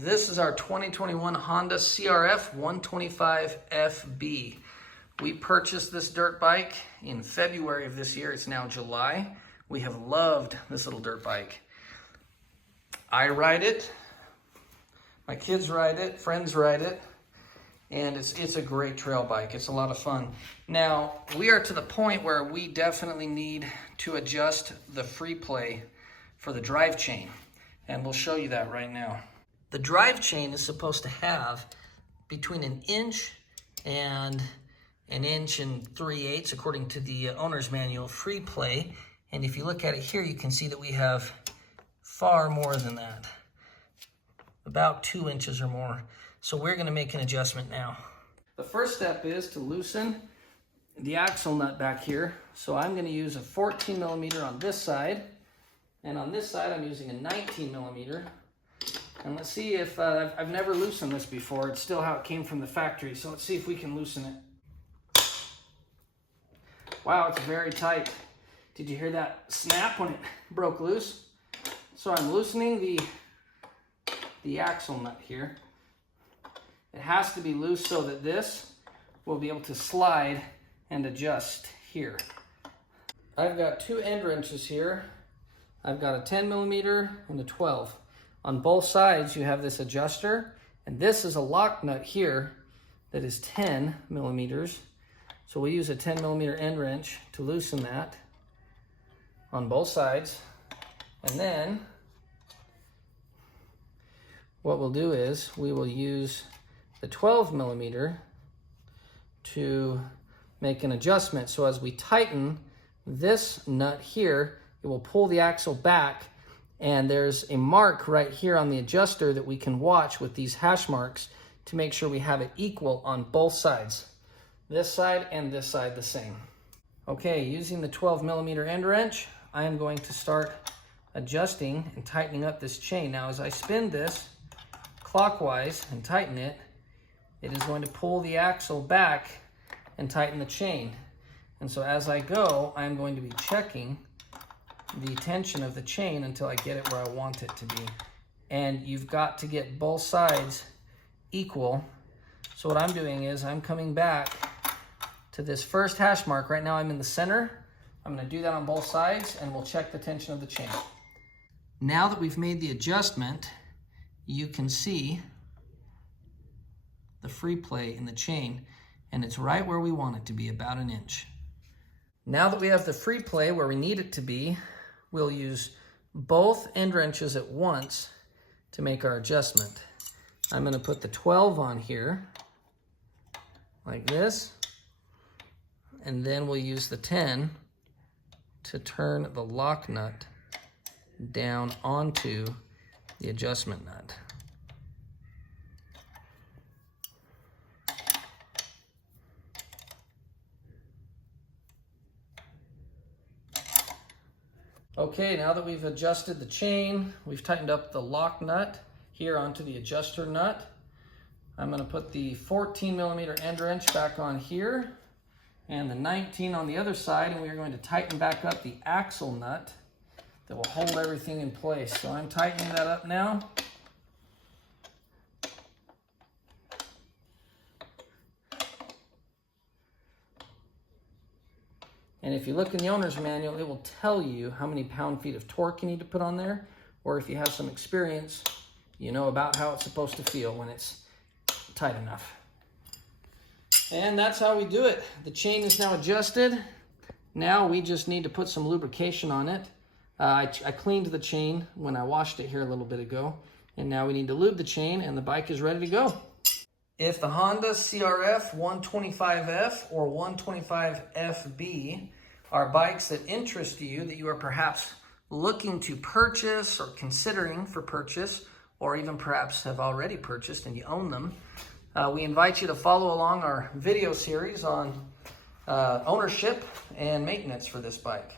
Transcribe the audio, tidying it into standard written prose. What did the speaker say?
This is our 2021 Honda CRF125FB. We purchased this dirt bike in February of this year. It's now July. We have loved this little dirt bike. I ride it, my kids ride it, friends ride it, and it's a great trail bike. It's a lot of fun. Now, we are to the point where we definitely need to adjust the free play for the drive chain, and we'll show you that right now. The drive chain is supposed to have between 1 inch and 1 3/8 inches, according to the owner's manual, free play. And if you look at it here, you can see that we have far more than that, about 2 inches or more. So we're going to make an adjustment now. The first step is to loosen the axle nut back here. So I'm going to use a 14 millimeter on this side, and on this side I'm using a 19 millimeter. And let's see if, I've never loosened this before. It's still how it came from the factory. So let's see if we can loosen it. Wow, it's very tight. Did you hear that snap when it broke loose? So I'm loosening the axle nut here. It has to be loose so that this will be able to slide and adjust here. I've got 2 end wrenches here. I've got a 10 millimeter and a 12. On both sides, you have this adjuster, and this is a lock nut here that is 10 millimeters. So we use a 10 millimeter end wrench to loosen that on both sides. And then what we'll do is we will use the 12 millimeter to make an adjustment. So as we tighten this nut here, it will pull the axle back. And there's a mark right here on the adjuster that we can watch with these hash marks to make sure we have it equal on both sides. This side and this side the same. Okay, using the 12 millimeter end wrench, I am going to start adjusting and tightening up this chain. Now, as I spin this clockwise and tighten it, it is going to pull the axle back and tighten the chain. And so as I go, I'm going to be checking the tension of the chain until I get it where I want it to be. And you've got to get both sides equal. So what I'm doing is I'm coming back to this first hash mark. Right now I'm in the center. I'm going to do that on both sides, and we'll check the tension of the chain. Now that we've made the adjustment, you can see the free play in the chain, and it's right where we want it to be, about 1 inch. Now that we have the free play where we need it to be, we'll use both end wrenches at once to make our adjustment. I'm going to put the 12 on here, like this, and then we'll use the 10 to turn the lock nut down onto the adjustment nut. Okay, now that we've adjusted the chain, we've tightened up the lock nut here onto the adjuster nut. I'm going to put the 14 millimeter end wrench back on here and the 19 on the other side, and we are going to tighten back up the axle nut that will hold everything in place. So I'm tightening that up now. And if you look in the owner's manual, it will tell you how many pound-feet of torque you need to put on there, or if you have some experience, you know about how it's supposed to feel when it's tight enough. And that's how we do it. The chain is now adjusted. Now we just need to put some lubrication on it. I cleaned the chain when I washed it here a little bit ago, and now we need to lube the chain, and the bike is ready to go. If the Honda CRF125F or 125FB are bikes that interest you, that you are perhaps looking to purchase or considering for purchase, or even perhaps have already purchased and you own them, we invite you to follow along our video series on ownership and maintenance for this bike.